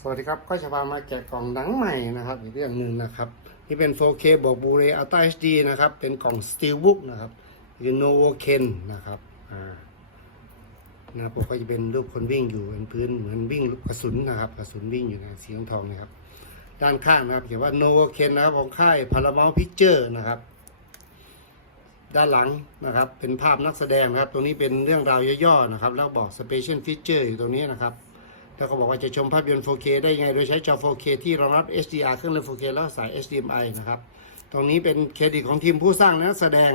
สวัสดีครับ ก็จะพามาแกะกล่องหนังใหม่นะครับ อีกเรื่องหนึ่งนะครับนี่เป็น 4K บวก Blu-ray Ultra HD นะครับ เป็นกล่อง Steelbook นะครับคือ Novoken นะครับอ่าน้าปกก็จะเป็นรูปคนวิ่งอยู่บนพื้นเหมือนวิ่งกระสุนนะครับกระสุนวิ่งอยู่นะสีทองนะครับ ด้านข้างนะครับเขียนว่า Novoken นะครับของค่าย Paramount Picture นะครับ ด้านหลังนะครับ เป็นภาพนักแสดงนะครับ ตรงนี้เป็นเรื่องราวย่อๆนะครับ แล้วบอก Special Feature อยู่ตรงนี้นะครับ แล้วก็บอกว่าจะชมภาพยนตร์ 4K ได้ยังไง โดยใช้จอ 4K ที่รองรับ HDR เครื่องเล่น 4K แล้วสาย HDMI นะครับ ตรงนี้เป็นเครดิตของทีมผู้สร้างนักแสดง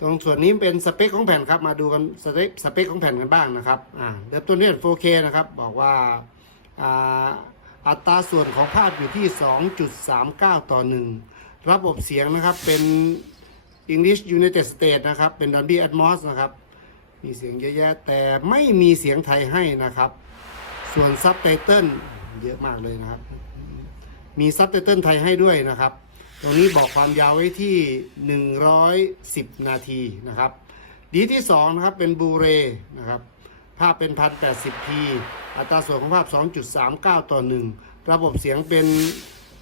ตรงส่วนนี้เป็นสเปคของแผ่นครับ มาดูกันสเปคสเปคของแผ่นกันบ้างนะครับอ่าเริ่มต้นที่ 4K นะครับ บอกว่าอ่าอัตราส่วนของภาพอยู่ที่ 2.39 ต่อ 1 ระบบเสียงนะครับเป็น English United States นะครับ เป็น Dolby Atmos นะครับ มีเสียงเยอะแยะแต่ไม่มีเสียงไทยให้นะครับ ส่วนซับไตเติลเยอะมากเลยนะครับ มีซับไตเติลไทยให้ด้วยนะครับ ตรงนี้บอกความยาวไว้ที่ 110 นาทีนะครับ ดีที่2นะครับเป็นบูเรนะครับ ภาพเป็น 1080p อัตราส่วนของภาพ 2.39 ต่อ 1 ระบบเสียงเป็น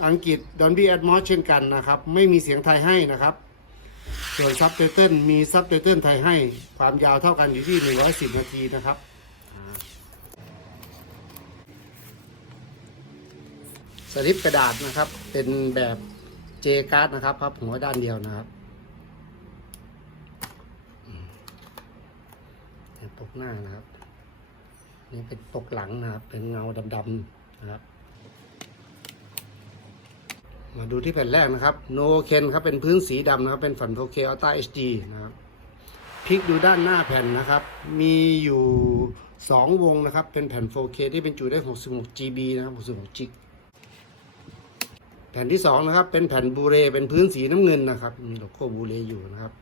อังกฤษ Dolby Atmos เช่นกันนะครับ ไม่มีเสียงไทยให้นะครับ ส่วนซับไตเติลมีซับไตเติลไทยให้ ความยาวเท่ากันอยู่ที่ 110 นาทีนะครับ ลิปกระดาษนะครับ เป็นแบบเจการ์ดนะครับพับหัวด้านเดียวนะครับปกหน้านะครับ นี่เป็นปกหลังนะครับ เป็นเงาดำๆนะครับ มาดูที่แผ่นแรกนะครับ โนเคนครับเป็นพื้นสีดำนะครับ เป็นฝันโ 4K Ultra HD นะครับพลิกดูด้านหน้าแผ่นนะครับ มีอยู่ 2 วงนะครับ เป็นแผ่น 4K ที่เป็นจุได้ 66 GB นะครับ 66 GB ผ่นที่2นะครับ เป็นแผ่นบูเรเป็นพื้นสีน้ำเงินนะครับ มีโลโก้บูเรอยู่นะครับ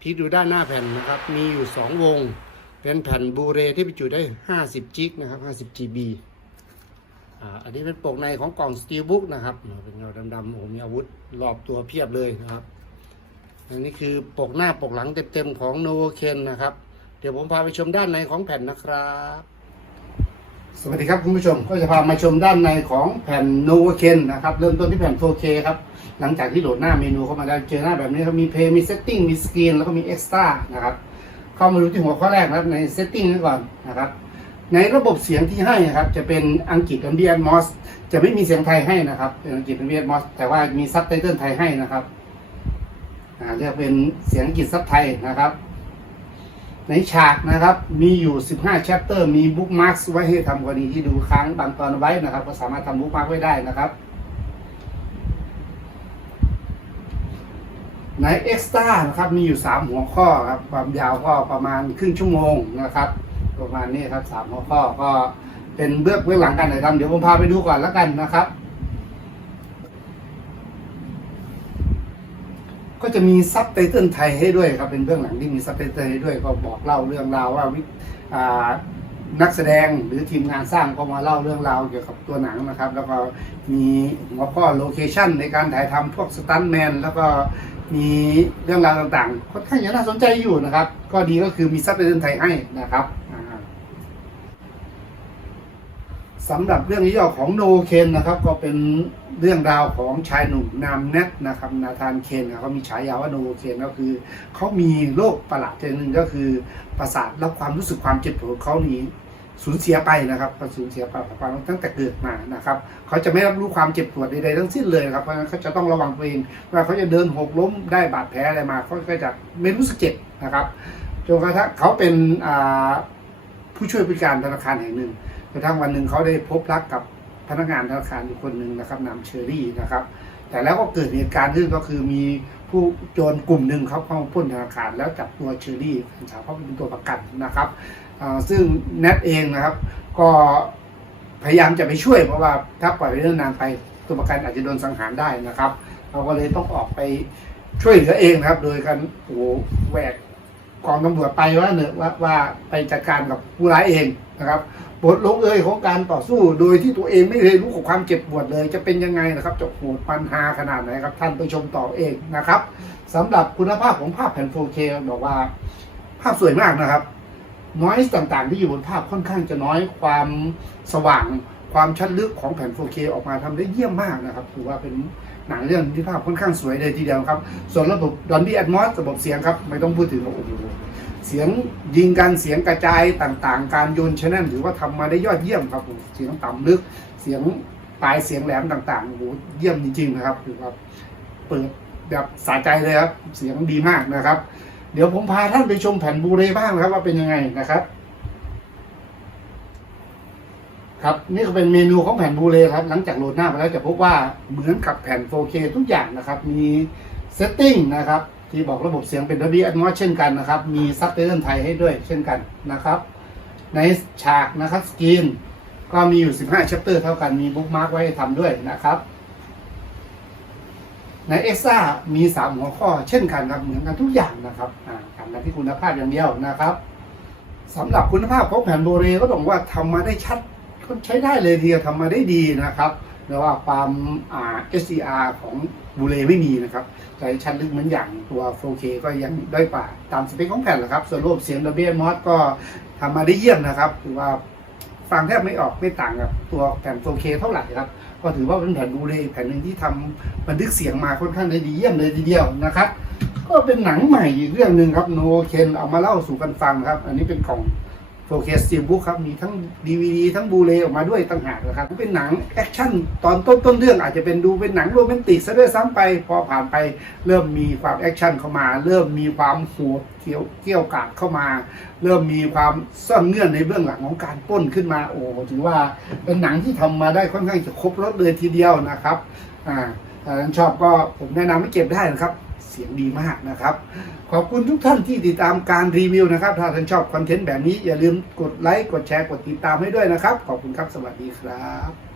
พลิกดูด้านหน้าแผ่นนะครับ มีอยู่ 2 วง เป็นแผ่นบูเรที่บรรจุได้ 50 จิกนะครับ 50 GB อ่าอันนี้เป็นปกในของกล่อง Steelbook นะครับเป็นเงาดำๆโอ้มีอาวุธรอบตัวเพียบเลยนะครับ อันนี้คือปกหน้าปกหลังเต็มๆของ Novoken นะครับ เดี๋ยวผมพาไปชมด้านในของแผ่นนะครับ สวัสดีครับคุณผู้ชมก็จะพามาชมด้านในของแผ่น Novoken นะครับเริ่มต้นที่แผ่น 4K ครับหลังจากที่โหลดหน้าเมนูเข้ามาแล้เจอหน้าแบบนี้ครับมี Play มี Setting มี Screen แล้วก็มี Extra นะครับเข้ามาดูที่หัวข้อแรกนะครับใน Setting นี้ก่อนนะครับในระบบเสียงที่ให้นะครับจะเป็นอังกฤษ Dolby Atmos จะไม่มีเสียงไทยให้นะครับเป็นอังกฤษ Dolby Atmos แต่ว่ามีซับไตเติลไทยให้นะครับเรียกเป็นเสียงอังกฤษซับไทยนะครับ ในฉากนะครับ มีอยู่ 15 chapter มีบุ๊กมาร์กไว้ให้ทำกรณีที่ดูค้างบางตอนไว้นะครับ ก็สามารถทำบุ๊กมาร์กไว้ได้นะครับ ใน Extra นะครับ มีอยู่ 3 หัวข้อครับ ความยาวก็ประมาณครึ่งชั่วโมงนะครับ ประมาณนี้ครับ 3 หัวข้อก็เป็นเบื้องเบื้องหลังการถ่ายทำเดี๋ยวผมพาไปดูก่อนแล้วกันนะครับ ก็จะมีซับไตเติลไทยให้ด้วยครับเป็นเบื้องหลังที่มีซับไตเติลให้ด้วยก็บอกเล่าเรื่องราวว่าวิานักแสดงหรือทีมงานสร้างก็มาเล่าเรื่องราวเกี่ยวกับตัวหนังนะครับ แล้วก็มีหัวข้อโลเคชั่นในการถ่ายทำพวกสตันแมนแล้วก็มีเรื่องราวต่างๆค่อนข้างจะน่าสนใจอยู่นะครับ ก็ดีก็คือมีซับไตเติลไทยให้นะครับอ่า สำหรับเรื่องย่อของโนเคนนะครับ ก็เป็นเรื่องราวของชายหนุ่มนามแนทนะครับ นาธานเคนเขามีฉายาว่าโนเคนก็คือเขามีโรคประหลาดชนิดหนึ่งก็คือประสาทรับความรู้สึกความเจ็บปวดเขานี้สูญเสียไปนะครับเขาสูญเสียไปตั้งแต่เกิดมานะครับ เขาจะไม่รับรู้ความเจ็บปวดใดๆทั้งสิ้นเลยครับเพราะฉะนั้นเขาจะต้องระวังตัวเองว่าเขาจะเดินหกล้มได้บาดแผลอะไรมาเขาก็จะไม่รู้สึกเจ็บนะครับจนกระทั่งเขาเป็นอ่า ผู้ช่วยผู้การธนาคารแห่งหนึ่งกระทั่งวันหนึ่งเขาได้พบรักกับพนักงานธนาคารอีกคนหนึ่งนะครับนามเชอรี่นะครับ แต่แล้วก็เกิดเหตุการณ์ขึ้นก็คือมีผู้โจรกลุ่มหนึ่งเขาเข้ามาปล้นธนาคารแล้วจับตัวเชอรี่แฟนสาวเขาเป็นตัวประกันนะครับซึ่งแนทเองนะครับ ก็พยายามจะไปช่วย เพราะว่าถ้าปล่อยไปเรื่องนานไปตัวประกันอาจจะโดนสังหารได้นะครับ เราก็เลยต้องออกไปช่วยเหลือเองนะครับ โดยการโอ้โหแหวก กองตำรวจไปว่าเนอะว่าว่าไปจัดการกับผู้ร้ายเองนะครับ บทลงเอยของการต่อสู้โดยที่ตัวเองไม่เคยรู้กับความเจ็บปวดเลย จะเป็นยังไงนะครับจะโหดปัญหาขนาดไหนครับ ท่านไปชมต่อเองนะครับสำหรับคุณภาพของภาพแผ่น 4K บอกว่า ภาพสวยมากนะครับน้อยต่างๆ ที่อยู่บนภาพค่อนข้างจะน้อยความสว่างความชัดลึกของแผ่น 4K ออกมาทำได้เยี่ยมมากนะครับถือว่าเป็น หนังเรื่องที่ภาพค่อนข้างสวยเลยทีเดียวครับ ส่วนระบบ Dolby Atmos ระบบเสียงครับ ไม่ต้องพูดถึงโอ้โหเสียงยิงกันเสียงกระจายต่างๆ การโยนชแนลถือว่าทำมาได้ยอดเยี่ยมครับผมเสียงต่ำลึก เสียงปลายเสียงแหลมต่างๆโอ้โหเยี่ยมจริงๆนะครับถือว่าเปิดแบบสะใจเลยครับ เสียงดีมากนะครับ เดี๋ยวผมพาท่านไปชมแผ่นบูเรบ้างครับว่าเป็นยังไงนะครับ ครับนี่ก็เป็นเมนูของแผ่นบูเรครับ หลังจากโหลดหน้าไปแล้วจะพบว่าเหมือนกับแผ่น 4K ทุกอย่างนะครับ มีเซตติ้งนะครับ ที่บอกระบบเสียงเป็น Dolby Atmos เช่นกันนะครับ มีซับไตเติลไทยให้ด้วยเช่นกันนะครับ ในฉากนะครับสกรีนก็มีอยู่ 15ชัปเตอร์เท่ากันมีบุ๊กมาร์กไว้ให้ทำด้วยนะครับ ในเอ็กซ่ามี 3 หัวข้อเช่นกันครับเหมือนกันทุกอย่างนะครับอ่าต่างกันที่คุณภาพอย่างเดียวนะครับสำหรับคุณภาพของแผ่นโบเรก็ต้องว่าทำมาได้ชัด ก็ใช้ได้เลยทีเดียวทำมาได้ดีนะครับแต่ว่าความอ่า SDR ของบูเรไม่มีนะครับใช้ชัดลึกเหมือนอย่างตัว 4K ก็ยังด้อยกว่าตามสเปคของแผ่นแหละครับส่วนรูปเสียง Dolby Atmos ก็ทำมาได้เยี่ยมนะครับถือว่าฟังแทบไม่ออกไม่ต่างกับตัวแผ่น 4K เท่าไหร่ครับก็ถือว่าเป็นแผ่นบูเรแผ่นหนึ่งที่ทำบันทึกเสียงมาค่อนข้างได้ดีเยี่ยมเลยทีเดียวนะครับ ก็เป็นหนังใหม่อีกเรื่องหนึ่งครับโนเคนเอามาเล่าสู่กันฟังครับ อันนี้เป็นของ 4K Steelbook ครับ มีทั้ง DVD ทั้งบูเรออกมาด้วยต่างหากนะครับเป็นหนังแอคชั่นตอนต้นต้นเรื่องอาจจะเป็นดูเป็นหนังโรแมนติกซะด้วยซ้ำไป พอผ่านไปเริ่มมีความแอคชั่นเข้ามา เริ่มมีความโหดเกี่ยวเกี่ยวกาดเข้ามา เริ่มมีความซ่อนเงื่อนในเบื้องหลังของการป้นขึ้นมาโอ้ถือว่าเป็นหนังที่ทำมาได้ค่อนข้างจะครบรถเลยทีเดียวนะครับอ่าถ้าชอบก็ผมแนะนำให้เก็บได้นะครับ เสียงดีมากนะครับ ขอบคุณทุกท่านที่ติดตามการรีวิวนะครับ ถ้าท่านชอบคอนเทนต์แบบนี้อย่าลืมกดไลค์กดแชร์กดติดตามให้ด้วยนะครับ ขอบคุณครับสวัสดีครับ